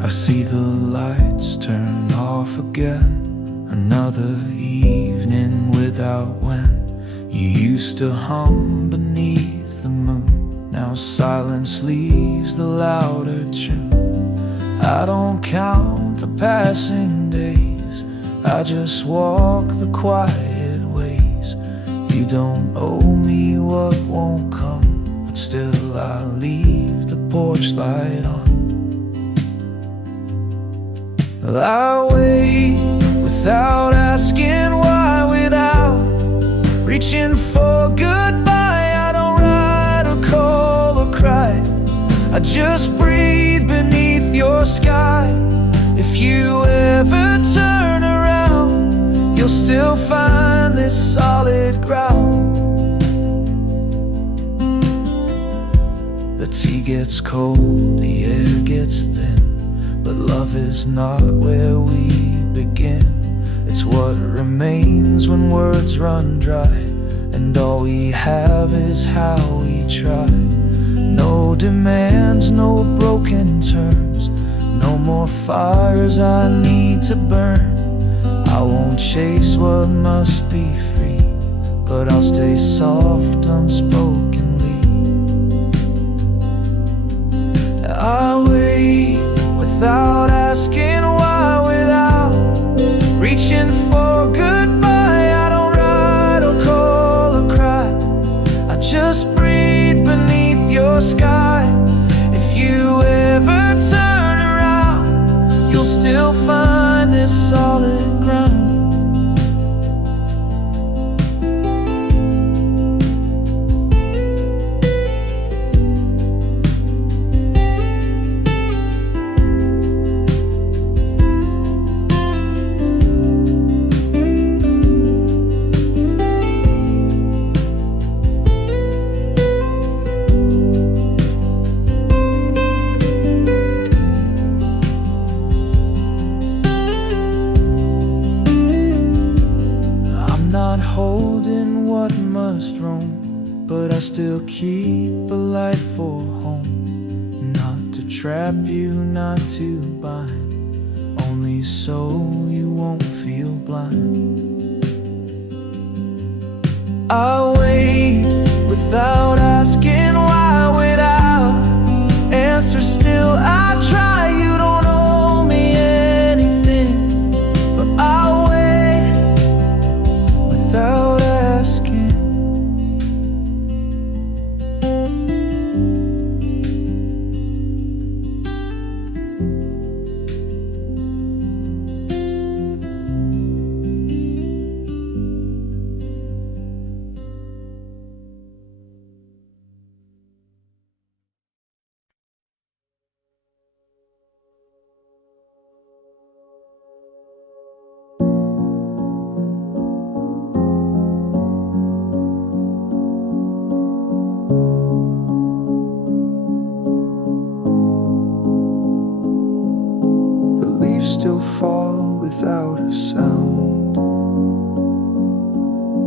I see the lights turn off again. Another evening without wind. You used to hum beneath the moon. Now silence leaves the louder tune. I don't count the passing days, I just walk the quiet ways. You don't owe me what won't come, but still I leave the porch light on. I wait without asking why, without reaching for goodbye. I don't write or call or cry, I just breathe beneath your sky. If you ever turn around, you'll still find this solid ground. The tea gets cold, the air gets thin, but love is not where we begin. It's what remains when words run dry, and all we have is how we try. No demands, no broken terms, no more fires I need to burn. I won't chase what must be free, but I'll stay soft unspokenly. I wait without asking why, without reaching for goodbye. I don't write or call or cry, I just breathe beneath your sky. If you ever turn around, you'll still find this solid ground. Not holding what must roam, but I still keep a light for home. Not to trap you, not to bind, only so you won't feel blind. I wait without asking why, without answer still I try. You don't owe me anything, but I'll wait without asking. Still fall without a sound.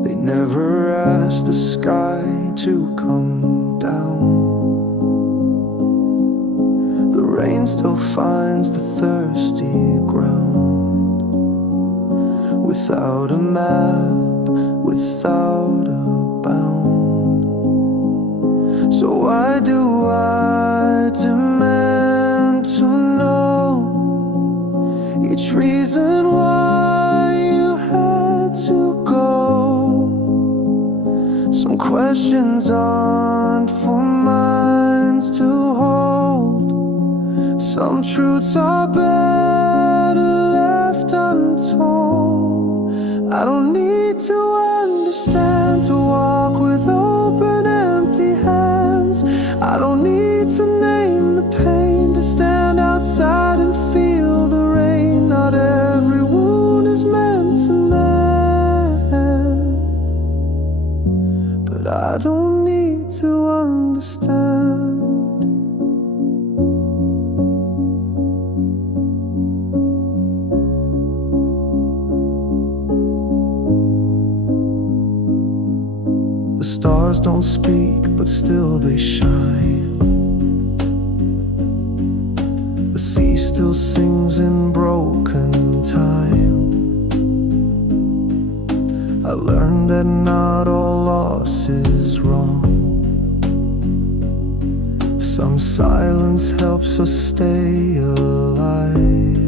They never ask the sky to come down. The rain still finds the thirsty ground. Without a map, without a bound. So why do I demand to know each reason why you had to go? Some questions aren't for minds to hold. Some truths are better left untold. I don't need to understand to walk with open empty hands. I don't need to name the pain to stand outside and feel the rain. Not every wound is meant to mend, but I don't need to understand. The stars don't speak, but still they shine. The sea still sings in broken time. I learned that not all loss is wrong. Some silence helps us stay alive.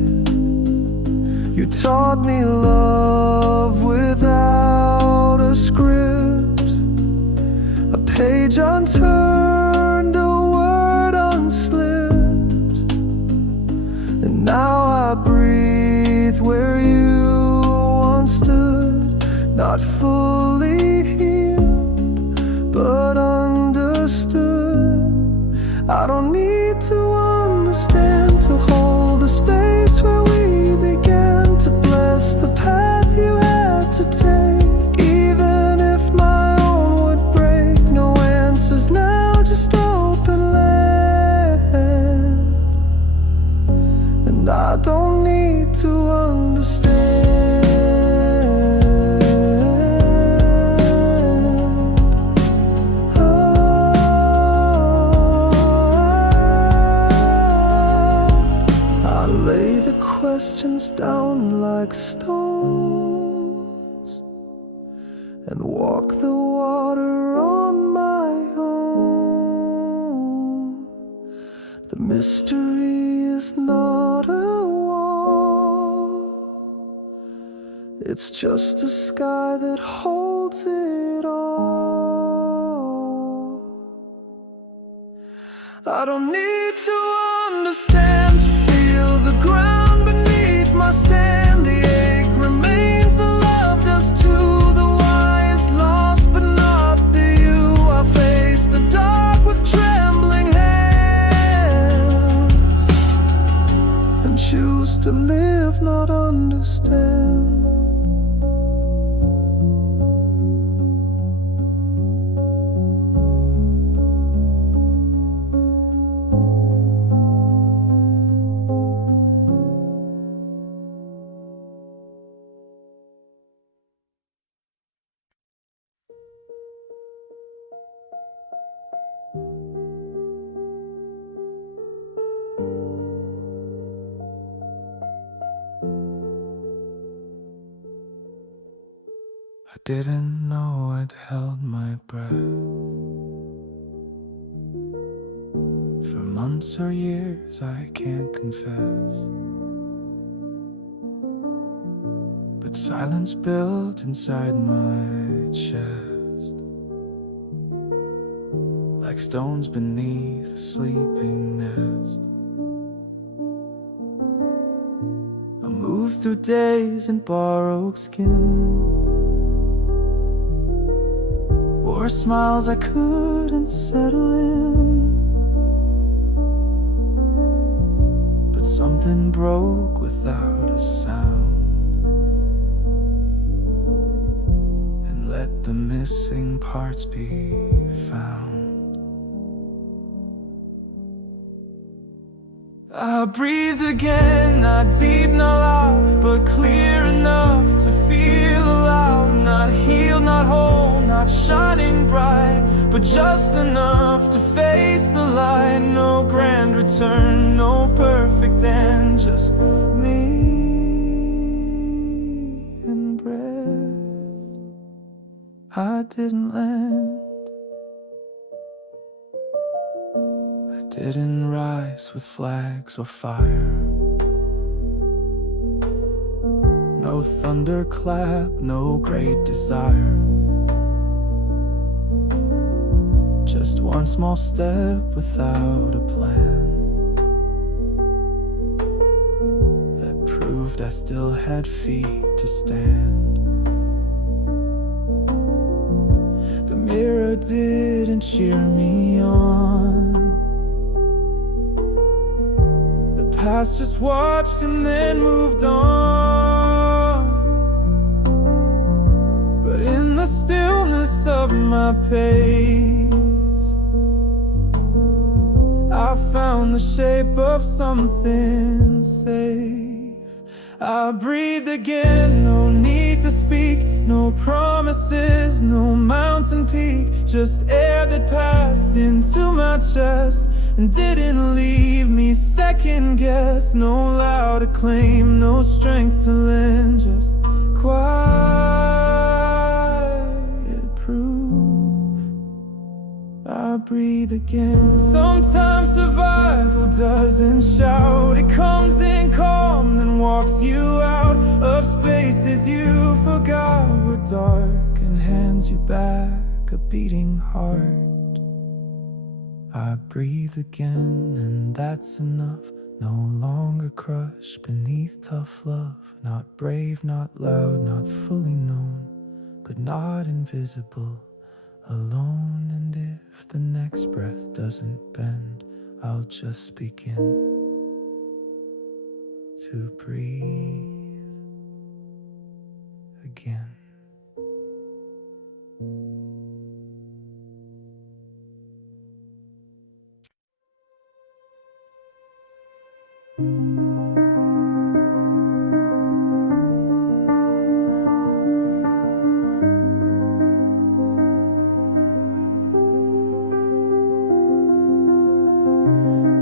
You taught me love without a script, a page unturned, a word unslipped. And now I breathe where you once stood, not fully healed, but understood. I don't need to understand to hold the space where we began, to bless the path you had to take. Even if my own would break, no answers now, just open land. And I don't need to understand. Questions down like stones and walk the water on my own. The mystery is not a wall, it's just a sky that holds it all. I don't need to understand to feel the ground beneath my stand. The ache remains, the love does too. The why is lost but not the you. I face the dark with trembling hands and choose to live, not understand. I didn't know I'd held my breath for months or years, I can't confess. But silence built inside my chest, like stones beneath a sleeping nest. I moved through days in borrowed skin, wore smiles I couldn't settle in. But something broke without a sound and let the missing parts be found. I breathe again, not deep, not loud, but clear enough to feel alive. Not healed, not whole, not shining bright, but just enough to face the light. No grand return, no perfect end, just me and breath. I didn't land, didn't rise with flags or fire. No thunderclap, no great desire. Just one small step without a plan that proved I still had feet to stand. The mirror didn't cheer me on, past just watched and then moved on. But in the stillness of my pace, I found the shape of something safe. I breathed again, no need to speak, no promises, no mountain peak, just air that passed into my chest. and didn't leave me second guess. No loud acclaim, no strength to lend, just quiet proof. I breathe again. Sometimes survival doesn't shout. It comes in calm, then walks you out of spaces you forgot were dark, and hands you back a beating heart. I breathe again, and that's enough. No longer crushed beneath tough love. Not brave, not loud, not fully known, but not invisible. Alone, and if the next breath doesn't bend, I'll just begin to breathe again.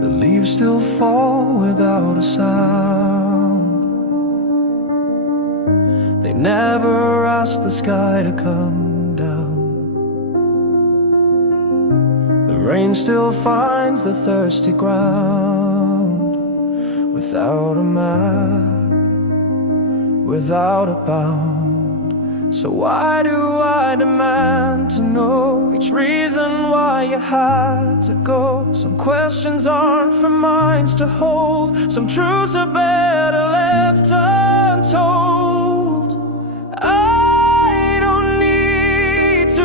The leaves still fall without a sound. They never ask the sky to come down. The rain still finds the thirsty ground. Without a map, without a bound. So why do I demand to know each reason why you had to go? Some questions aren't for minds to hold. Some truths are better left untold. I don't need to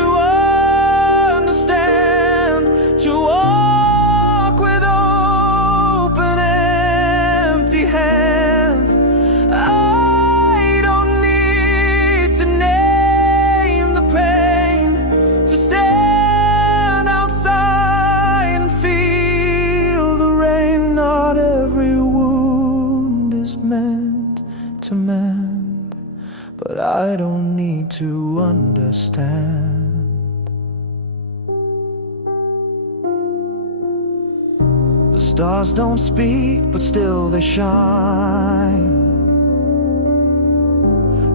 understand to walk with open empty hands. I don't need to name the pain, to stand outside and feel the rain. Not every wound is meant to mend, but I don't need to understand. The stars don't speak, but still they shine.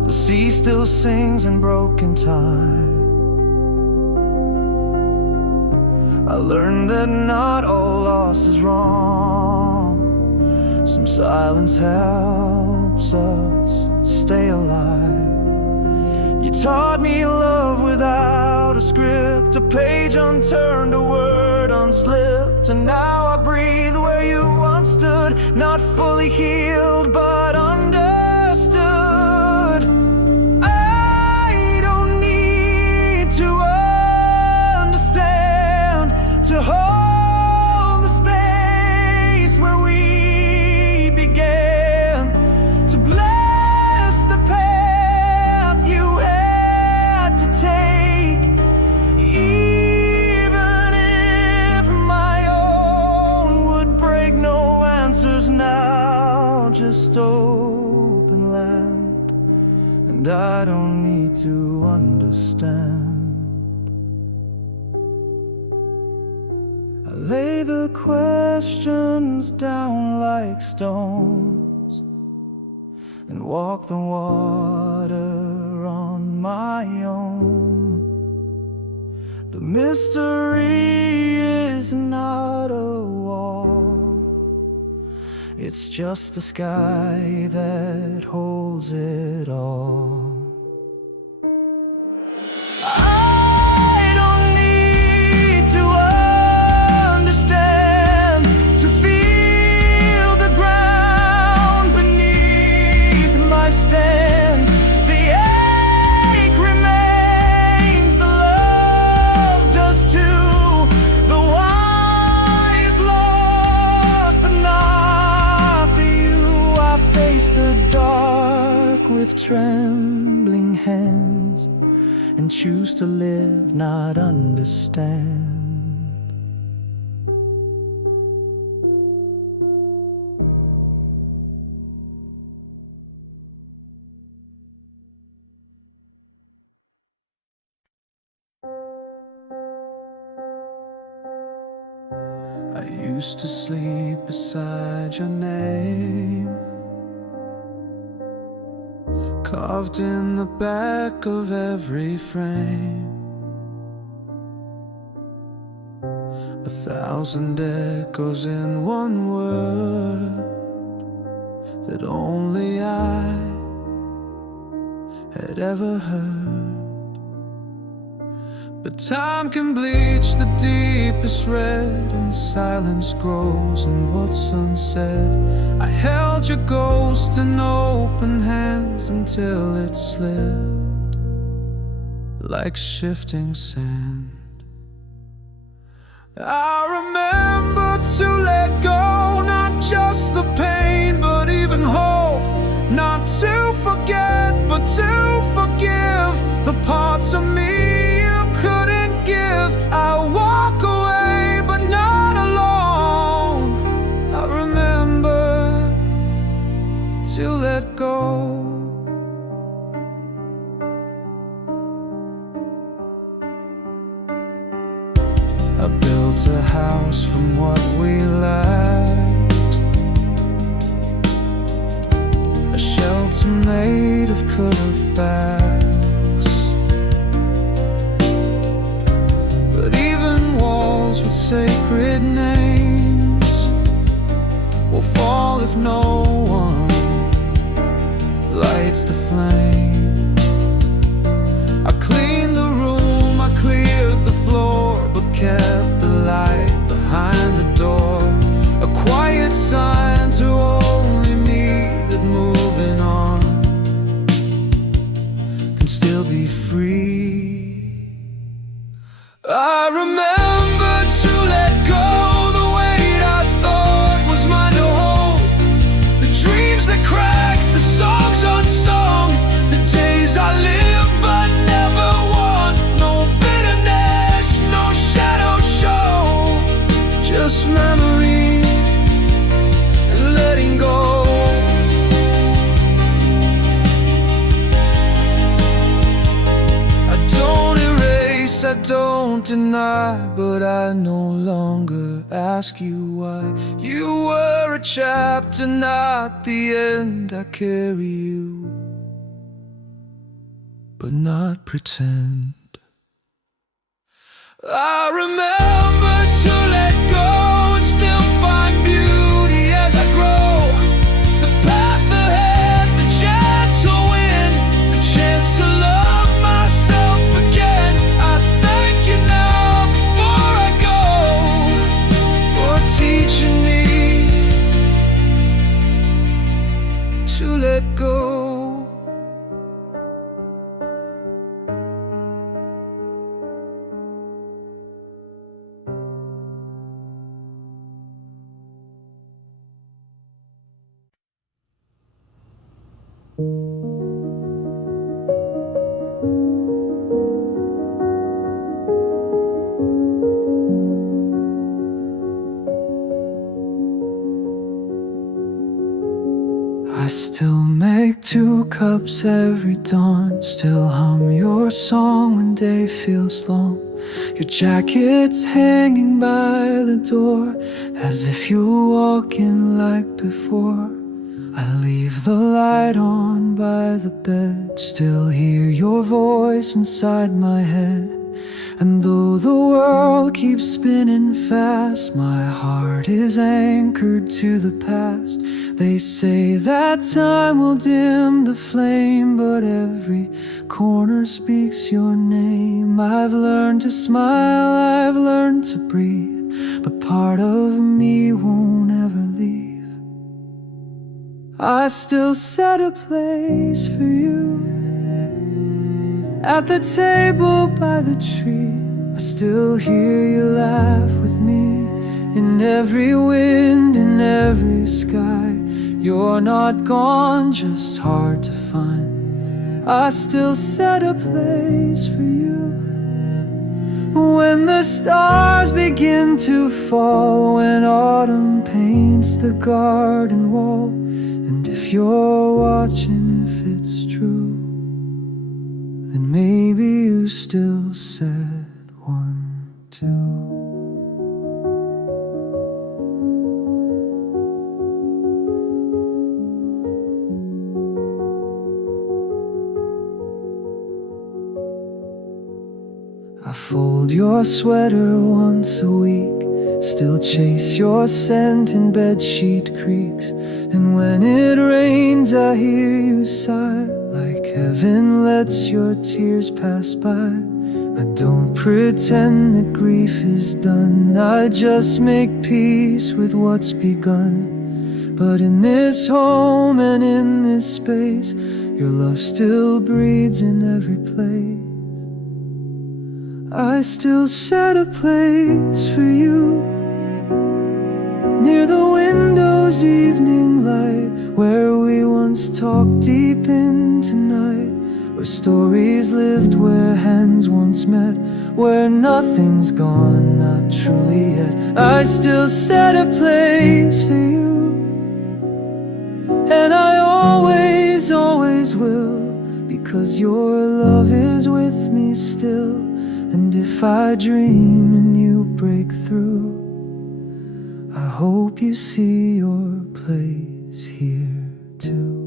The sea still sings in broken time. I learned that not all loss is wrong. Some silence helps us stay alive. You taught me love without a script, a page unturned, a word unslipped. And now I breathe where you once stood, not fully healed, but understood. I don't need to understand to hold the space where we began, to bless the path you had to take, even if my own would break. No answers now, just open land, and I don't need to understand. I lay the questions down like stones and walk the water on my own. The mystery is not a wall, it's just a sky that holds it all. I don't need to understand to feel the ground beneath my stand. The ache remains, the love does too. The why is lost, but not the you. I face the dark with trembling hands and choose to live, not understand. I used to sleep beside your name, carved in the back of every frame. 1,000 echoes in one word that only I had ever heard. But time can bleach the deepest red, and silence grows in what's unsaid. I held your ghost in open hands until it slipped like shifting sand. I remember to let go, not just the pain, but even hope. Not to forget, but to forgive the parts of me you couldn't give. I walk away, but not alone. I remember to let go. I built a house from what we lacked, a shelter made of could-have backs. But even walls with sacred names will fall if no one lights the flame. I cleaned the room, I cleared the floor, but kept the light behind the door. A quiet sign to only me that moving on can still be free. I remember to let go the weight I thought was mine to hold, the dreams that cracked, the songs unsung, the days I lived but never won. No bitterness, no shadow show, just memory and letting go. I don't erase, I don't deny, but I no longer ask you why. You were a chapter, not the end. I carry you, but not pretend. I remember to let go and still find beauty as I grow. The path ahead, the gentle wind, the chance to love myself again. I thank you now before I go for teaching me to let go. I still make 2 cups every dawn, still hum your song when day feels long. Your jacket's hanging by the door, as if you're walking like before. I leave the light on by the bed, still hear your voice inside my head. And though the world keeps spinning fast, my heart is anchored to the past. They say that time will dim the flame, but every corner speaks your name. I've learned to smile, I've learned to breathe, but part of me won't ever leave. I still set a place for you at the table by the tree. I still hear you laugh with me in every wind, in every sky. You're not gone, just hard to find. I still set a place for you when the stars begin to fall, when autumn paints the garden wall. And if you're watching, if it's true, then maybe you still said 1, 2. fold your sweater once a week, still chase your scent in bedsheet creaks. And when it rains I hear you sigh, like heaven lets your tears pass by. I don't pretend that grief is done, I just make peace with what's begun. But in this home and in this space, your love still breathes in every place. I still set a place for you near the window's evening light, where we once talked deep into night, where stories lived, where hands once met, where nothing's gone, not truly yet. I still set a place for you, and I always, always will, because your love is with me still. And if I dream and you break through, I hope you see your place here too.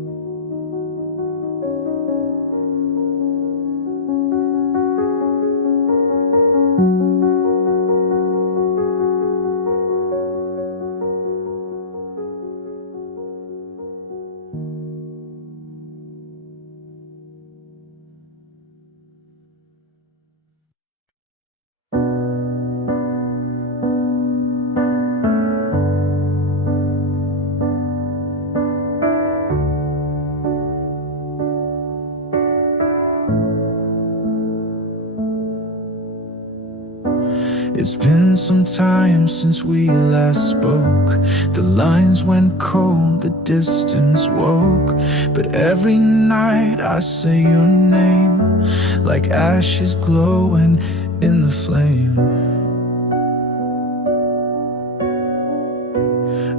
It's been some time since we last spoke. The lines went cold, the distance woke. But every night I say your name, like ashes glowing in the flame.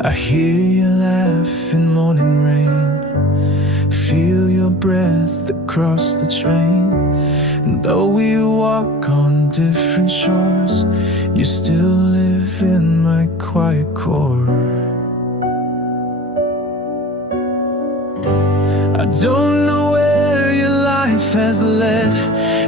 I hear you laugh in morning rain, feel your breath across the train. And though we walk on different shores, you still live in my quiet core. I don't know where your life has led,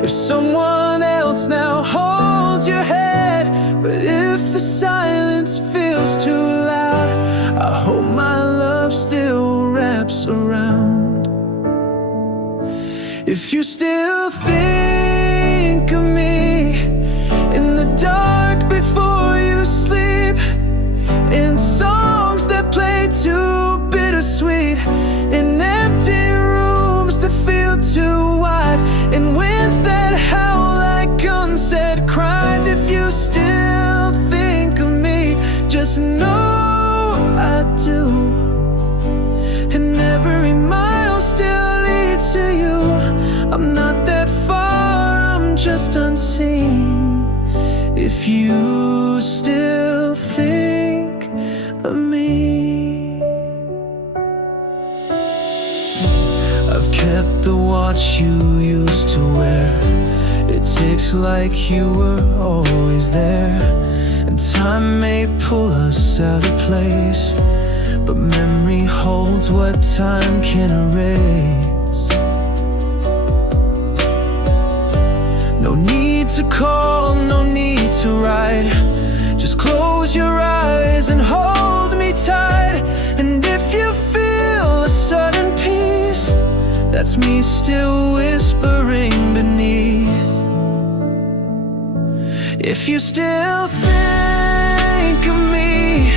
if someone else now holds your head. But if the silence feels too loud, I hope my love still wraps around. If you still think of me in the dark before you sleep, in songs that play too bittersweet, in empty rooms that feel too wide, in winds that howl like unsaid cries. If you still think of me, just know I do. And every mile still leads to you. I'm not that far, I'm just unseen. If you still think of me, I've kept the watch you used to wear. It ticks like you were always there. And time may pull us out of place, but memory holds what time can erase. No need to call, no need to write, just close your eyes and hold me tight. And if you feel a sudden peace, that's me still whispering beneath. If you still think of me,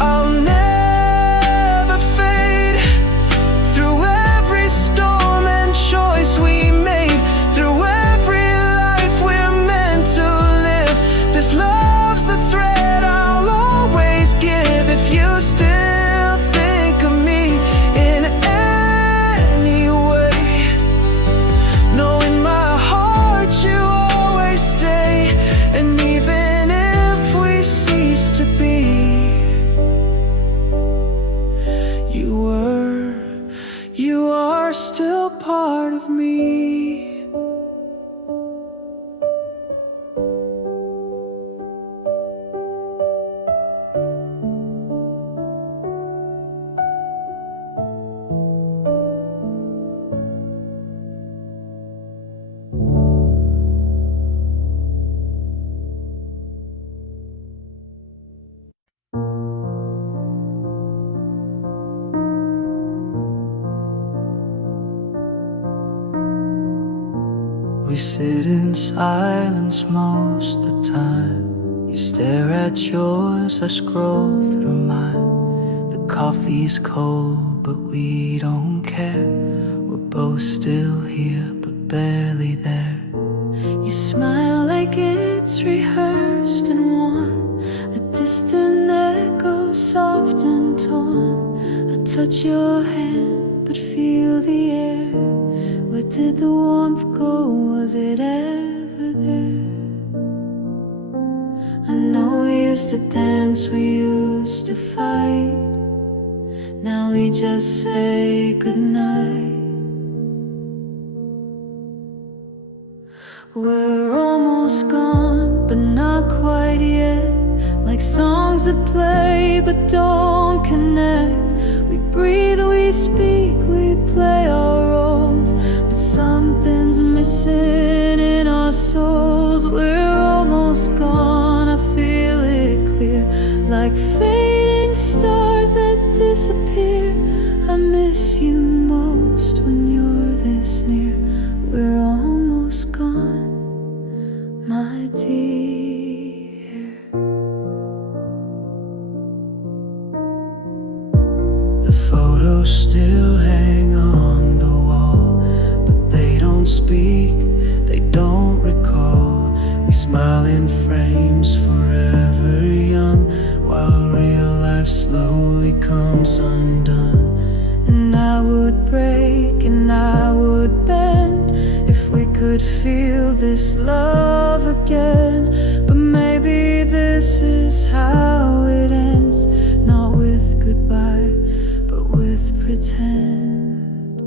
I'll never fade. Through every storm and choice we made, through every life we're meant to live, this love's the thread I'll always give. If you still think of me in any way, know in my heart you always stay. And even if we cease to be, you are still part of me. We sit in silence most the time. You stare at yours, I scroll through mine. The coffee's cold, but we don't care. We're both still here, but barely there. You smile like it's rehearsed and worn, a distant echo, soft and torn. I touch your hand, but feel the air. Where did the warmth go? Was it ever there? I know we used to dance, we used to fight. Now we just say goodnight. We're almost gone, but not quite yet. Like songs that play but don't connect. We breathe, we speak, we play our roles, but something's missing in our souls. We're almost gone, I feel it clear. Like fading stars that disappear. I miss you most when you're this near. We're almost gone, my dear. The photos still hang on the wall, but they don't speak, they don't recall. We smile in frames forever young, while real life slowly comes undone. And I would break and I would bend if we could feel this love again. But maybe this is how it ends, not with goodbye, but with pretend.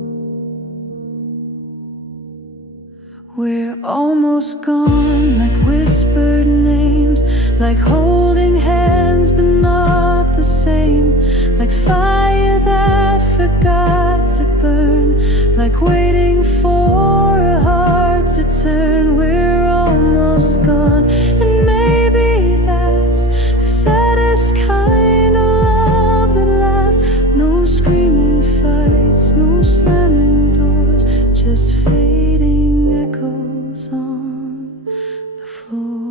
We're almost gone, like whispered names, like holding hands but not the same, like fire that forgot to burn, like waiting for a heart to turn. We're almost gone, and maybe that's the saddest kind of love that lasts. No screaming fights, no slamming doors, just fading echoes on the floor.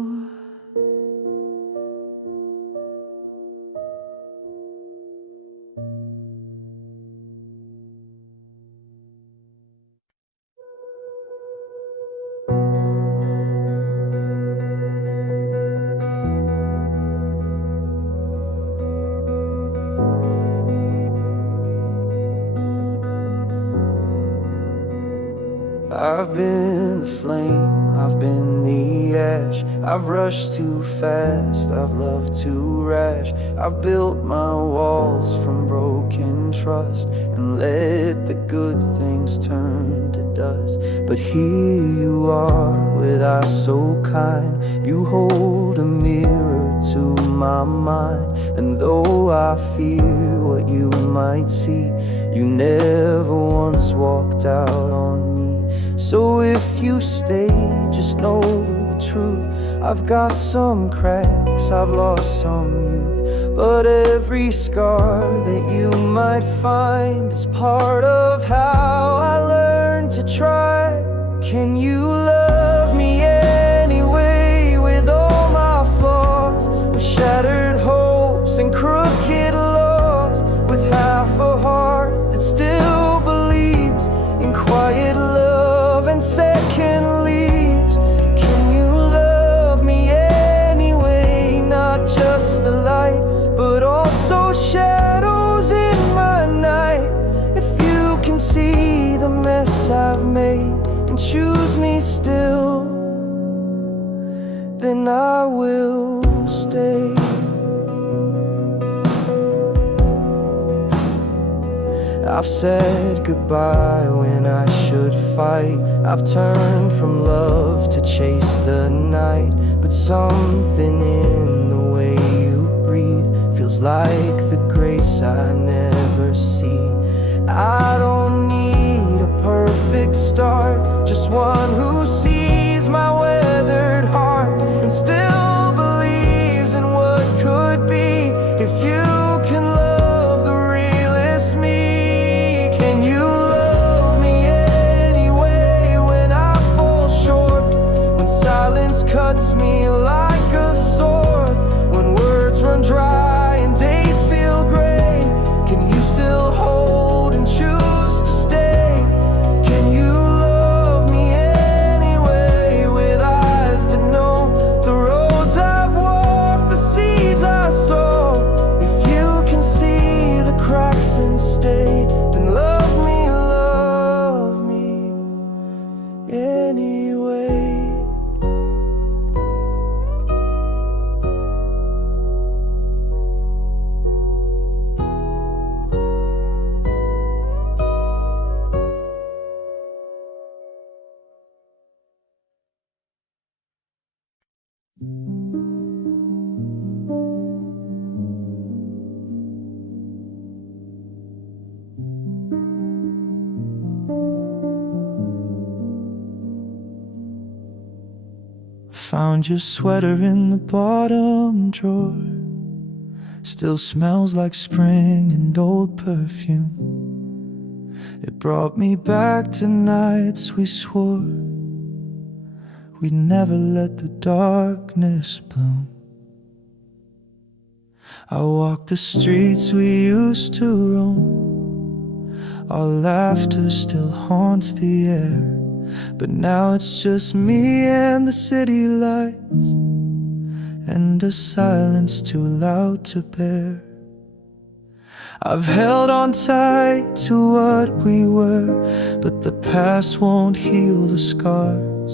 I've been the flame, I've been the ash. I've rushed too fast, I've loved too rash. I've built my walls from broken trust and let the good things turn to dust. But here you are with eyes so kind. You hold a mirror to my mind, and though I fear what you might see, you never once walked out on me. So if you stay, just know the truth. I've got some cracks, I've lost some youth, but every scar that you might find is part of how I learned to try. Can you love me anyway, with all my flaws, with shattered hopes and crooked laws, with half a heart that still believes in quiet love and second leaves? Can you love me anyway, not just the light, but also shadows in my night? If you can see the mess I've made and choose me still, then I will stay. I've said goodbye when I should fight. I've turned from love to chase the night, but something in the way you breathe feels like the grace I never see. I don't need a perfect start, just one who sees my weathered heart and still believes in what could be. If you can love the realest me, can you love me anyway when I fall short? Found your sweater in the bottom drawer. Still smells like spring and old perfume. It brought me back to nights we swore we'd never let the darkness bloom. I walk the streets we used to roam. Our laughter still haunts the air, but now it's just me and the city lights, and a silence too loud to bear. I've held on tight to what we were, but the past won't heal the scars.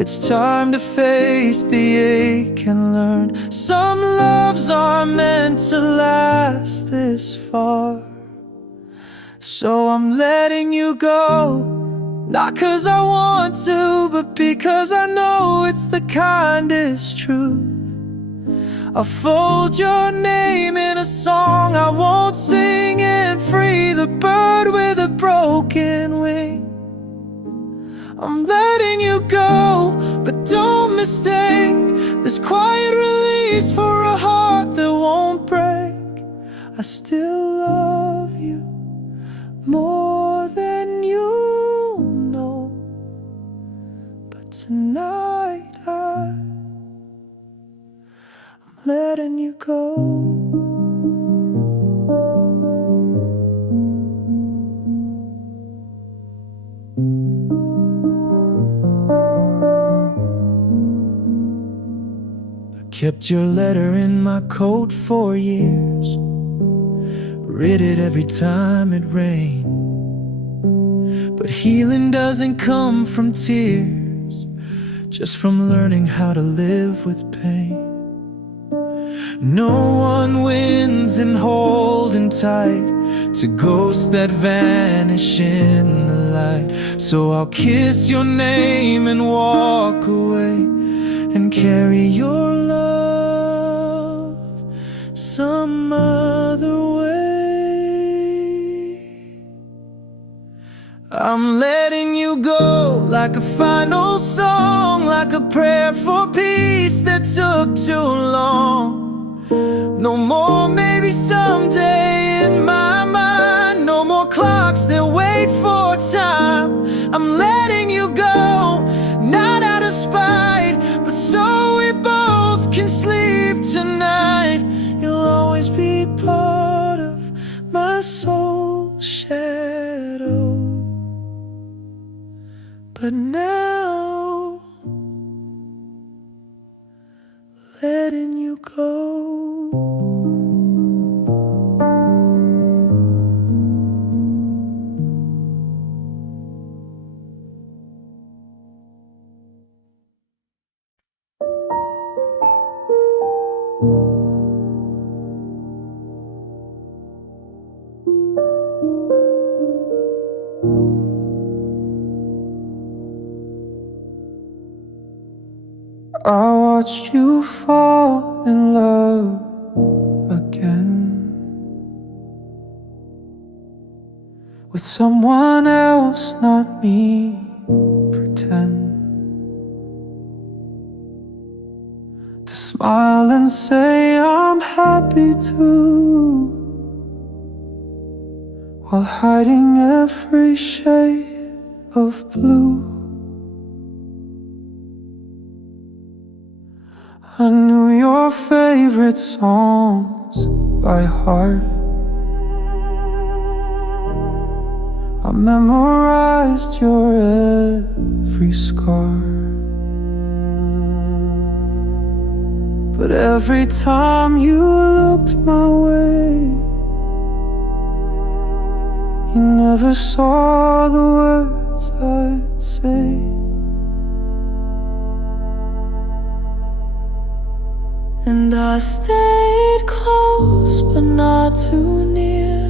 It's time to face the ache and learn some loves are meant to last this far. So I'm letting you go, not 'cause I want to, but because I know it's the kindest truth. I'll fold your name in a song I won't sing and free the bird with a broken wing. I'm letting you go, but don't mistake this quiet release for a heart that won't break. I still love you more than you know, but tonight I'm letting you go. Kept your letter in my coat for years, read it every time it rained. But healing doesn't come from tears, just from learning how to live with pain. No one wins in holding tight to ghosts that vanish in the light. So I'll kiss your name and walk away and carry your love some other way. I'm letting you go like a final song, like a prayer for peace that took too long. No more maybe someday in my mind, no more clocks that wait for time. I'm letting you go, not out of spite, but so we both can sleep tonight. You'll always be part of my soul's shadow, but now letting you go. I watched you fall in love again with someone else, not me. Pretend to smile and say I'm happy too, while hiding every shade of blue. I knew your favorite songs by heart. I memorized your every scar. But every time you looked my way, you never saw the words I'd say. And I stayed close, but not too near.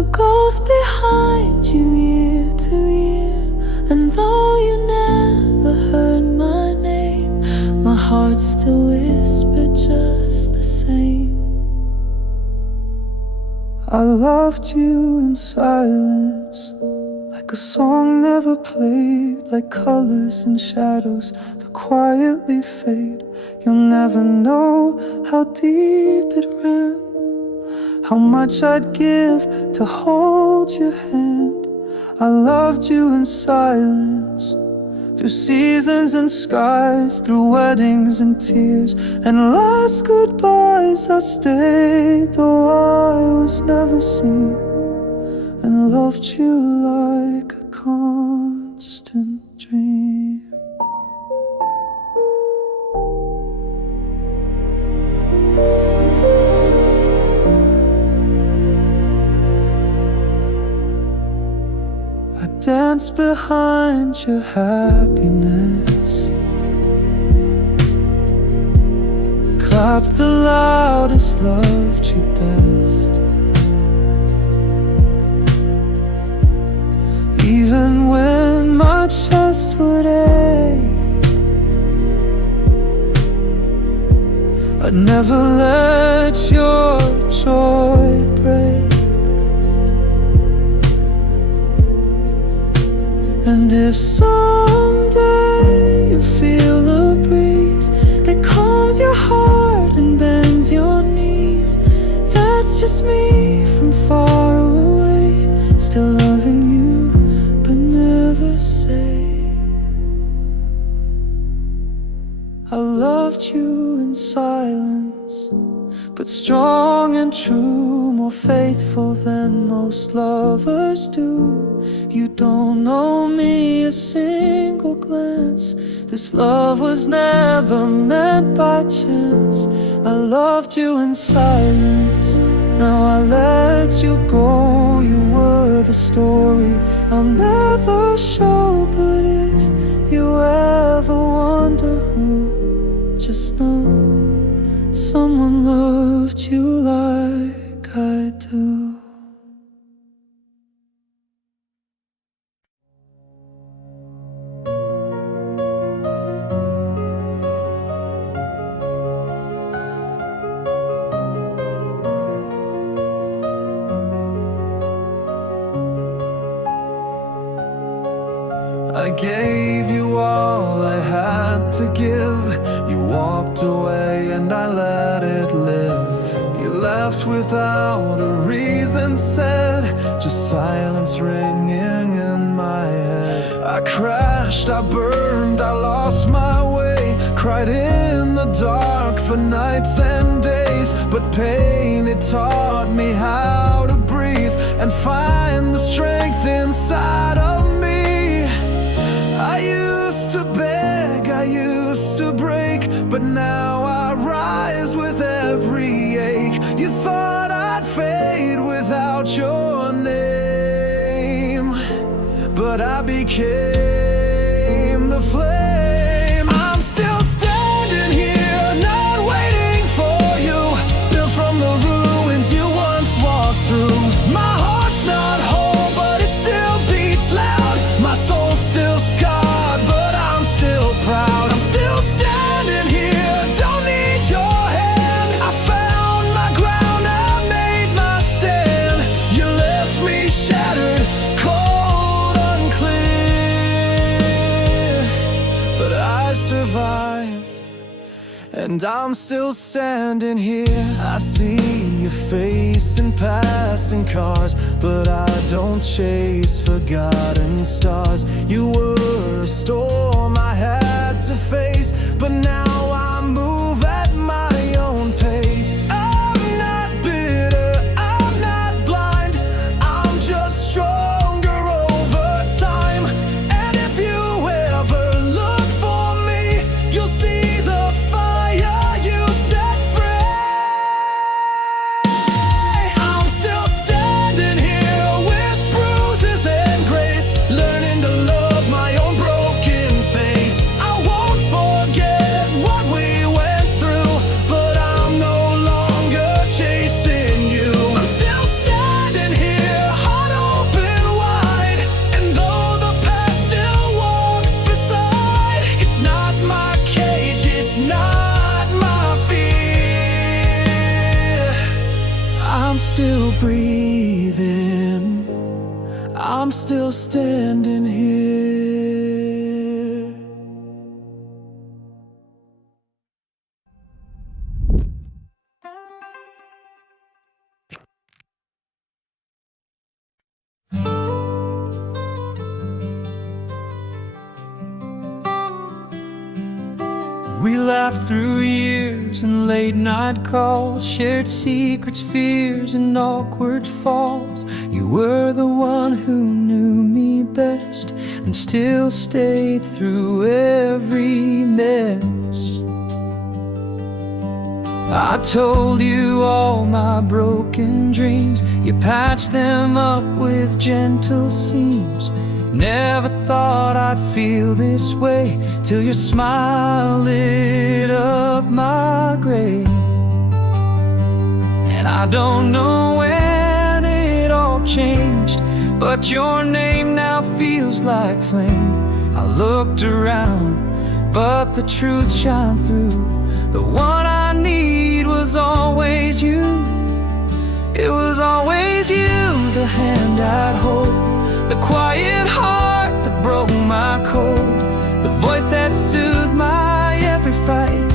A ghost behind you year to year. And though you never heard my name, my heart still whispered just the same. I loved you in silence, like a song never played, like colors and shadows that quietly fade. You'll never know how deep it ran, how much I'd give to hold your hand. I loved you in silence, through seasons and skies, through weddings and tears and last goodbyes. I stayed though I was never seen, and loved you like a constant dream. I danced behind your happiness, clapped the loudest, loved you best. Even when my chest would ache, I'd never let your joy break. And if someday you feel a breeze that calms your heart and bends your knees, that's just me from far away, still loving you but never say I loved you in silence, but strong and true, more faithful than most lovers do. You don't owe me a single glance, this love was never meant by chance. I loved you in silence, now I let you go. You were the story I'll never show, but if you ever wonder who, just know someone loved you like I do. I gave you all I had to give. You walked away and I let it live. You left without a reason said, just silence ringing in my head. I crashed, I burned, I lost my way, cried in the dark for nights and days. But pain, it taught me how to breathe and find the strength inside of me. I used to beg, I used to break, but now I rise with every ache. You thought I'd fade without your name, but I became the flame. I'm still standing here, not waiting for you, built from the ruins you once walked through. My heart's not whole, but it still beats loud. My soul's still scarred, but I'm still proud. I'm still standing here, don't need your hand. I found my ground, I made my stand. You left me shattered, cold, unclear, but I survived, and I'm still standing here. I see your face in passing cars, but I don't chase forgotten stars. You were a storm I had to face, but now I move at my own pace. I'm not bitter, I'm not blind, I'm just stronger over time. And if you ever look for me, you'll see the fire you set free. I'm still standing here with bruises and grace, learning to love my own broken face. I won't forget what we went through. I'm still standing here. We laughed through years and late night calls, shared secrets, fears, and awkward falls. You were the one who knew me best and still stayed through every mess. I told you all my broken dreams. You patched them up with gentle seams. Never thought I'd feel this way till your smile lit up my grave. And I don't know when it all changed, but your name now feels like flame. I looked around, but the truth shined through. The one I need was always you. It was always you, the hand I'd hold, the quiet heart that broke my code, the voice that soothed my every fight,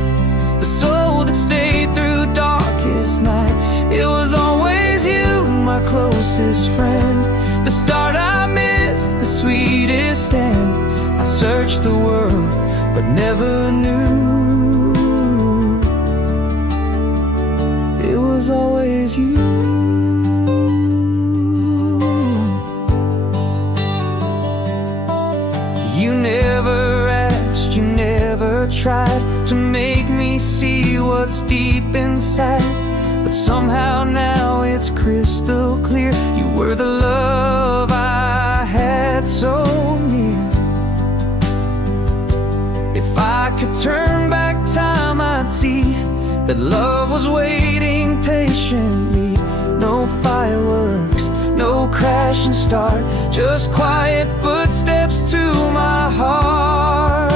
the soul that stayed through darkest night. It was always you, my closest friend, the start I missed, the sweetest end. I searched the world, but never knew it was always you. You never asked, you never tried to make me see what's deep inside, but somehow now it's crystal clear. You were the love I had so near. If I could turn back time, I'd see that love was waiting patiently. No fireworks, no crash and start, just quiet footsteps to my heart.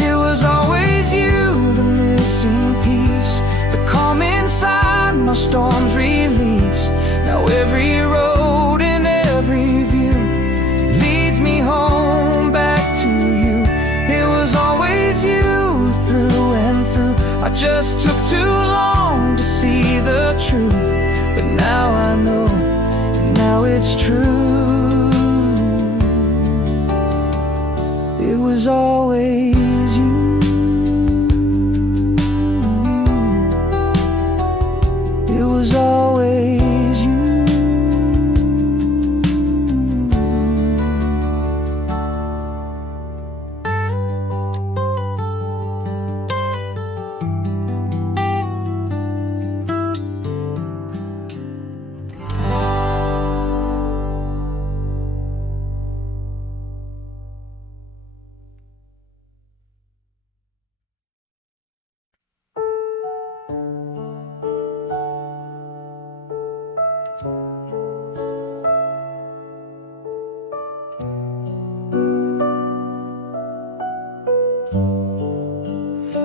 It was always you, the missing piece, the calm inside my storm's release. Now every road and every view leads me home back to you. It was always you, through and through. I just took too long to see the truth, but now I know, now it's true. It was always you. It was always you.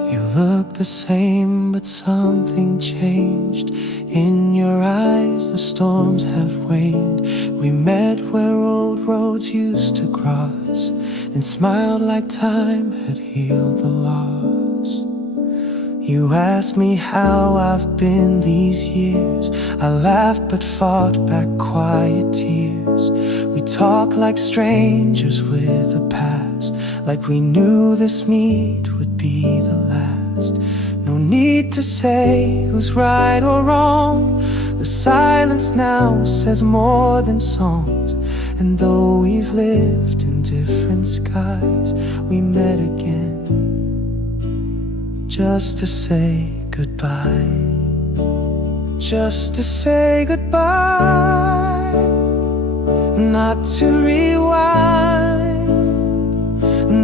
You look the same, but something changed. In your eyes, the storms have waned. We met where old roads used to cross, and smiled like time had healed the loss. You asked me how I've been these years. I laughed but fought back quiet tears. We talk like strangers with a past, like we knew this meet would be the last. No need to say who's right or wrong. The silence now says more than songs. And though we've lived in different skies, we met again just to say goodbye. Just to say goodbye. Not to rewind,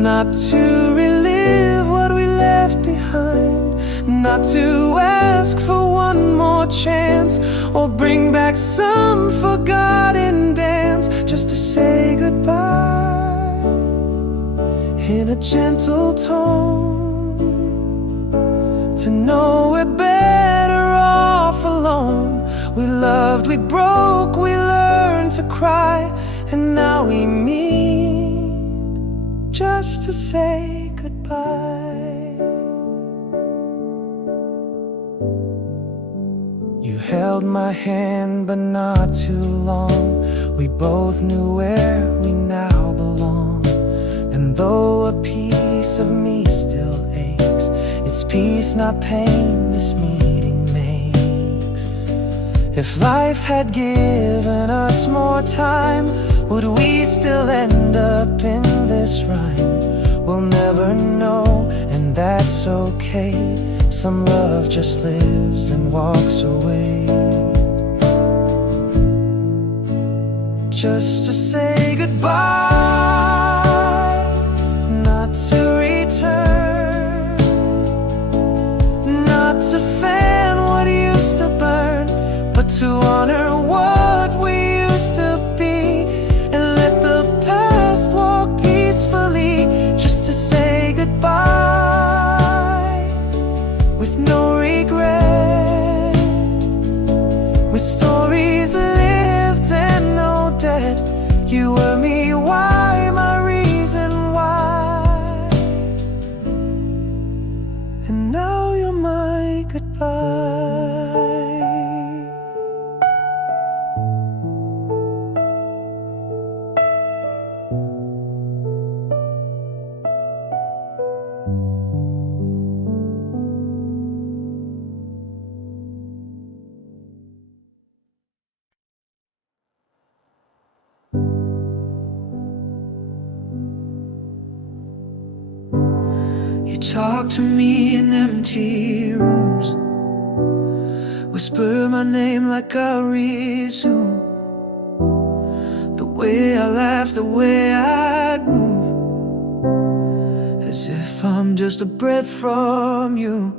not to relive what we left behind, not to ask for one more chance or bring back some forgotten dance. Just to say goodbye in a gentle tone, to know we're better off alone. We loved, we broke, we learned to cry, and now we meet just to say goodbye. You held my hand, but not too long. We both knew where we now belong. And though a piece of me still aches, it's peace, not pain, this meeting makes. If life had given us more time, would we still end up in this rhyme? We'll never know, and that's okay. Some love just lives and walks away. Just to say goodbye, not to return, not to fan what used to burn, but to honor what we used to be, and let the past walk peacefully. Just to say goodbye, with no regret, with stories lived and no dead. You were me, why, my reason why, and now you're my goodbye. You talk to me in empty rooms, whisper my name like I resume. The way I laugh, the way I move, as if I'm just a breath from you.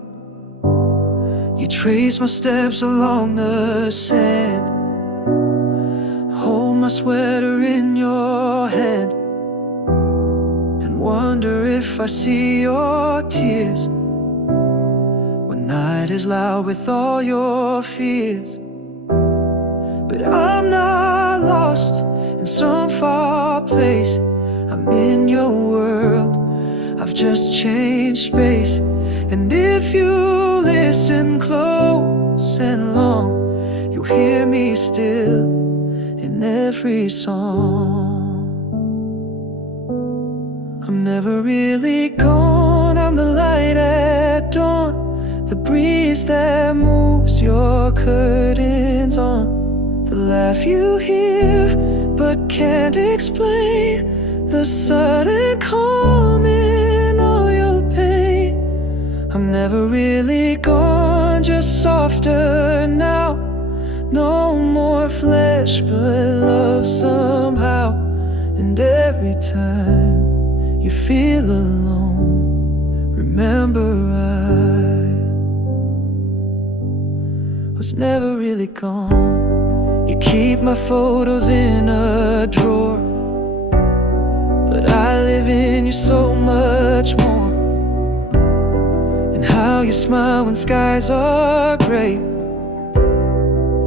You trace my steps along the sand, hold my sweater in your hand, and wonder if I see your tears when night is loud with all your fears. But I'm not lost in some far place, I'm in your world, I've just changed space. And if you listen close and long, you'll hear me still in every song. I'm never really gone, I'm the light at dawn, the breeze that moves your curtains on, the laugh you hear but can't explain, the sudden calm in all your pain. I'm never really gone, just softer now, no more flesh but love somehow. And every time you feel alone, remember I was never really gone. You keep my photos in a drawer, but I live in you so much more. And how you smile when skies are gray,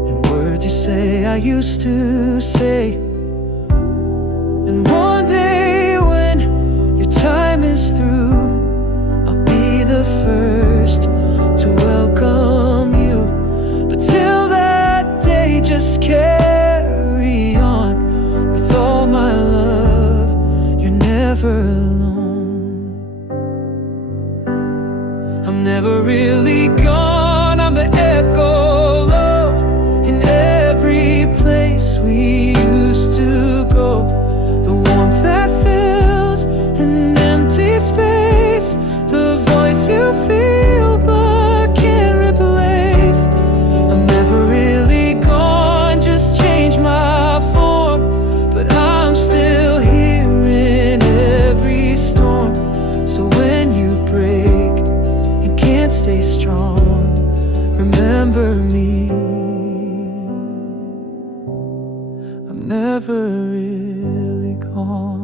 and words you say I used to say. And one day when your time is through, I'll be the first to welcome you. But till that day, just carry on with all my love. You're never alone. I'm never really gone, I'm the echo low in every place we used to go. The warmth that fills an empty space, the voice you feel but can't replace. I'm never really gone, just changed my form, but I'm still here in every storm. So when you break and can't stay strong, remember me. I'm never really gone.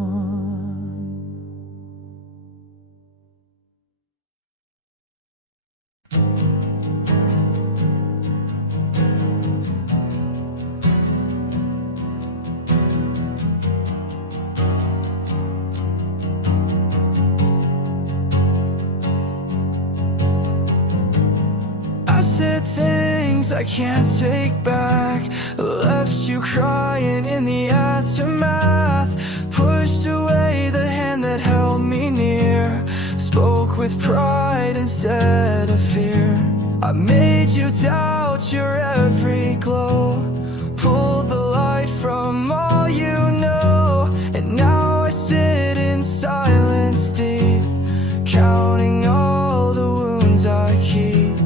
I can't take back. Left you crying in the aftermath. Pushed away the hand that held me near. Spoke with pride instead of fear. I made you doubt your every glow. Pulled the light from all you know. And now I sit in silence deep, counting all the wounds I keep.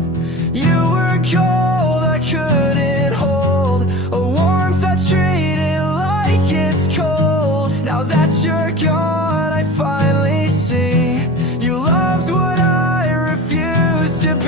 You were cold, I couldn't hold. A warmth I treated like it's cold. Now that you're gone, I finally see you loved what I refused to be.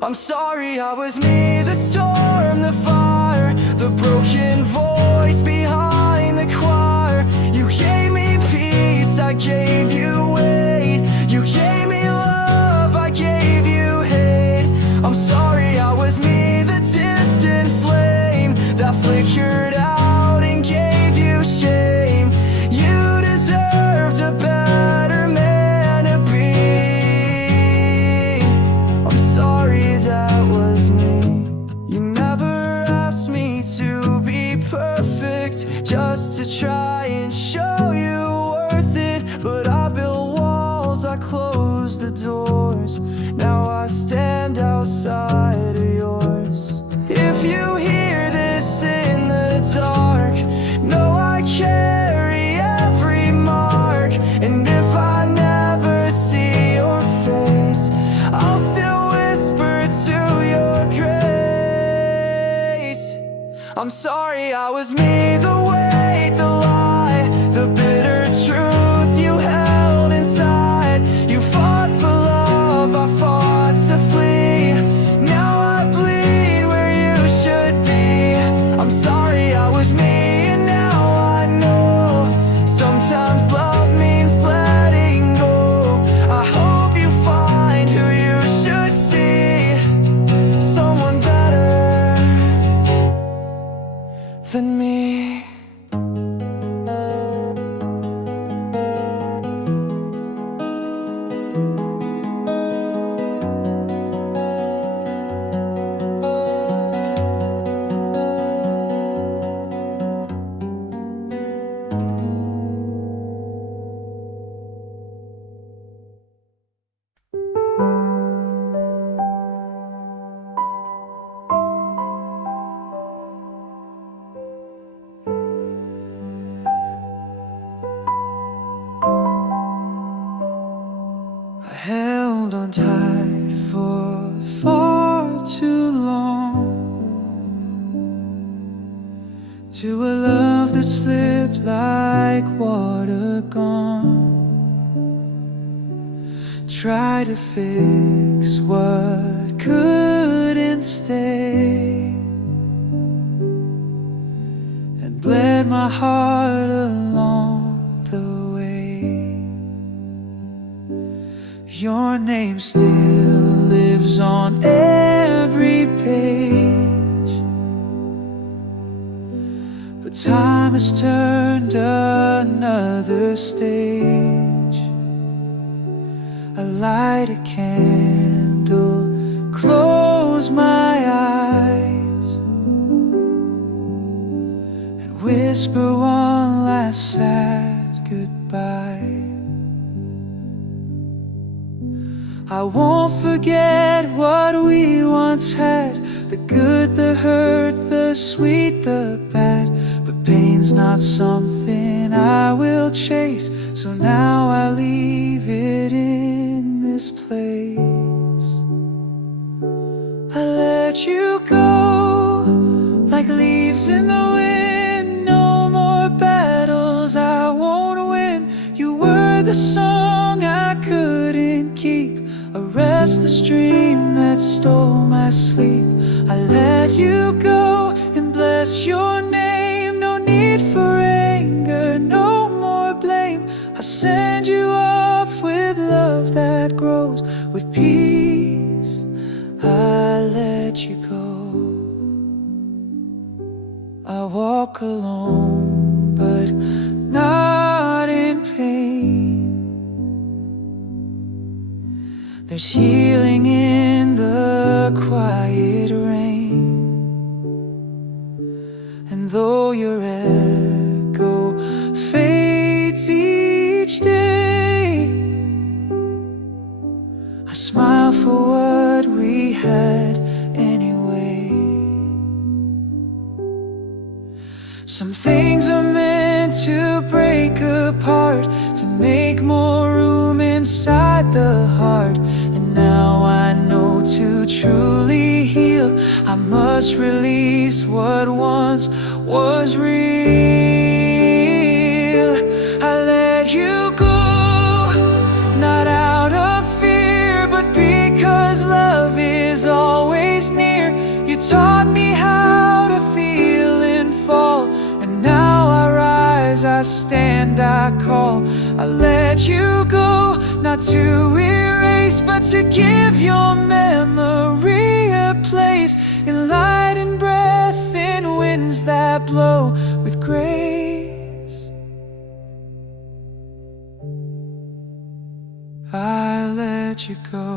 I'm sorry I was me, the storm, the fire, the broken voice behind the choir. You gave me peace, I gave you weight. You gave me love, I gave you hate. I'm sorry I was me, the distant flame that flickered out and gave you shame. You deserved a better man to be. I'm sorry that was me. You never asked me to be perfect, just to try and show you worth it. But I built walls, I closed the doors. Now I stand outside of yours. If you hear this in the dark, know I carry every mark. And if I never see your face, I'll still whisper to your grace. I'm sorry I was me, the weight, the lie, the bitter truth you held inside. You fought for love, I fought to flee. Now I bleed where you should be. I'm sorry I was me, and now I know sometimes love means letting go. I hope you find who you should see, someone better than me. I held on tight for far too long to a love that slipped like water gone. Try to fix what couldn't stay, and bled my heart along the way. Your name still lives on every page, but time has turned another stage. I light a candle, close my eyes, and whisper one last sad goodbye. I won't forget what we once had, the good, the hurt, the sweet, the bad. But pain's not something I will chase, so now I leave it in this place. I let you go like leaves in the wind. No more battles I won't win. You were the song I couldn't keep, a restless dream that stole my sleep. I let you go and bless your name. No need for anger, no more blame. I send you off with love that grows with peace. I let you go. I walk alone, but not in pain. There's healing in the though your echo fades each day, I smile for what we had anyway. Some things are meant to break apart, to make more room inside the heart. And now I know to truly heal, I must release what once was real. I let you go, not out of fear, but because love is always near. You taught me how to feel and fall, and now I rise, I stand, I call. I let you go, not to erase, but to give your memory a place in light and breath, in winds that blow with grace. I let you go.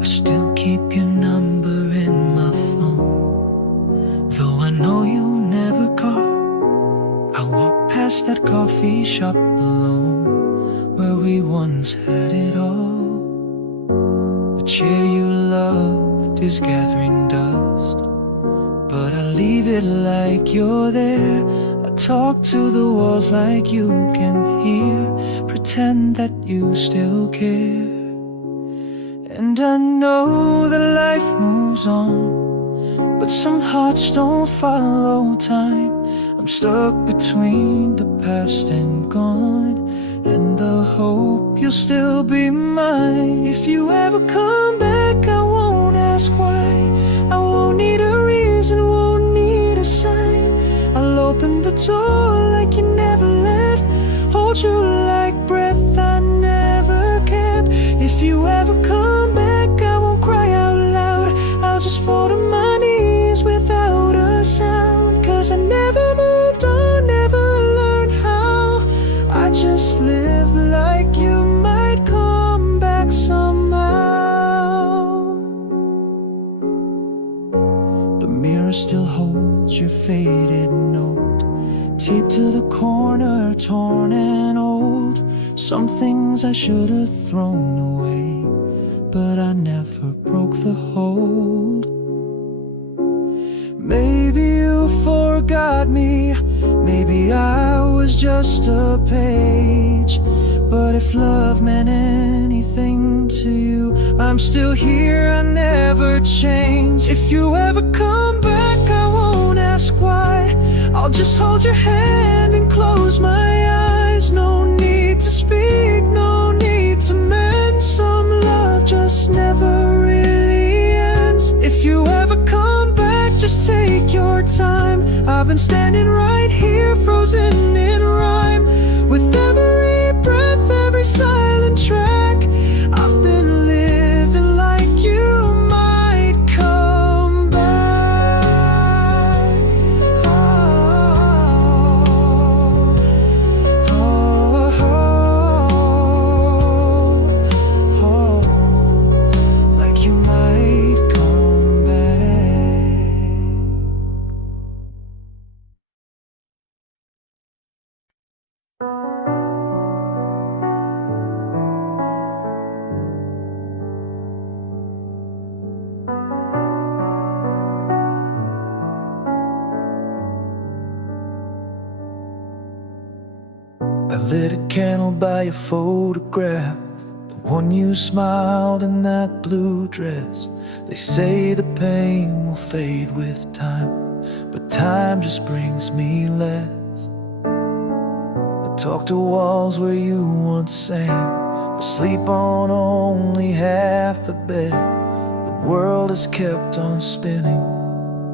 I still keep your number in my phone, though I know you'll never call. I walk past that coffee shop alone, where we once had it all. The chair you loved is gathering dust, but I leave it like you're there. I talk to the walls like you can hear, pretend that you still care. And I know that life moves on, but some hearts don't follow time. I'm stuck between the past and gone, and the hope you'll still be mine. If you ever come back, I won't ask why. I won't need a reason, won't need a sign. I'll open the door like you never left, hold you like breath I never kept. If you ever come back, I won't cry out loud, I'll just fall to my knees without a sound. Cause I never moved on, never learned how. I just live like you might come back somehow. The mirror still holds your faded note, taped to the corner, torn and old. Some things I should have thrown away, but I never broke the hold. Maybe you forgot me, maybe I was just a page. But if love meant anything to you, I'm still here, I never change. If you ever come back, I won't ask why. I'll just hold your hand and close my eyes. No need to speak, no need to mend. Some love just never really ends. If you ever come back, just take your time. I've been standing right here, frozen in rhyme, with every breath, every silent track. I've been living like you might come back. Oh, oh, oh, oh, like you might come back. I lit a candle by your photograph, the one you smiled in that blue dress. They say the pain will fade with time, but time just brings me less. I talk to walls where you once sang, asleep on only half the bed. The world has kept on spinning,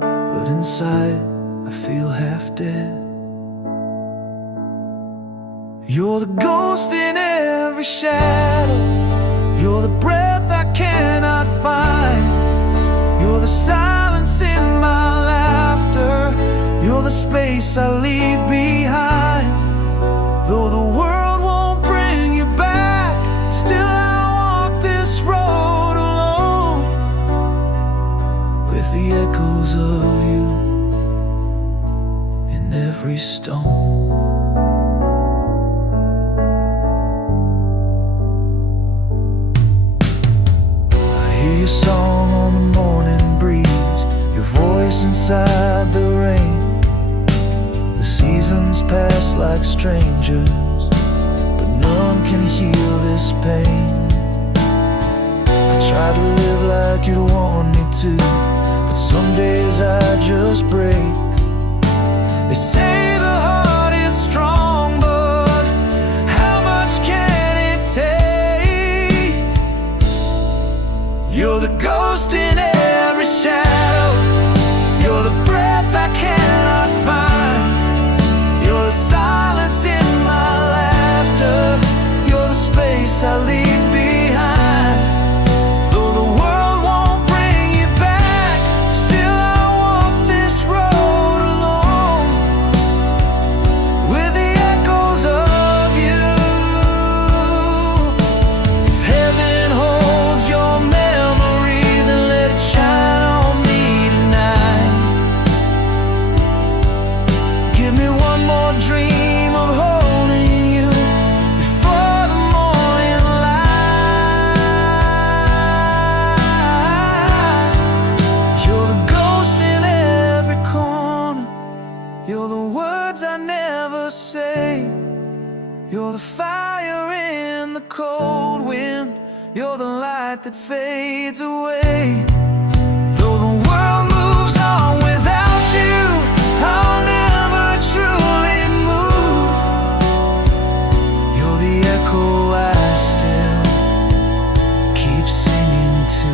but inside I feel half dead. You're the ghost in every shadow. You're the breath I cannot find. You're the silence in my laughter. You're the space I leave behind. Though the world won't bring you back, still I walk this road alone, with the echoes of you in every stone. Your song on the morning breeze, your voice inside the rain. The seasons pass like strangers, but none can heal this pain. I try to live like you'd want me to, but some days I just break. They say the heart is strong, but how much can it take? You're the ghost in every shadow. You're the breath I cannot find. You're the silence in my laughter. You're the space I leave behind. Though the world won't bring you back, still I walk this road alone, with the echoes of you. If heaven holds your memory, then let it shine on me tonight. Give me one more dream of holding you before the morning light. You're the ghost in every corner. You're the words I never say. You're the fire in the cold wind. You're the light that fades away. Though the world moves on without you, I'll never truly move. You're the echo I still keep singing to.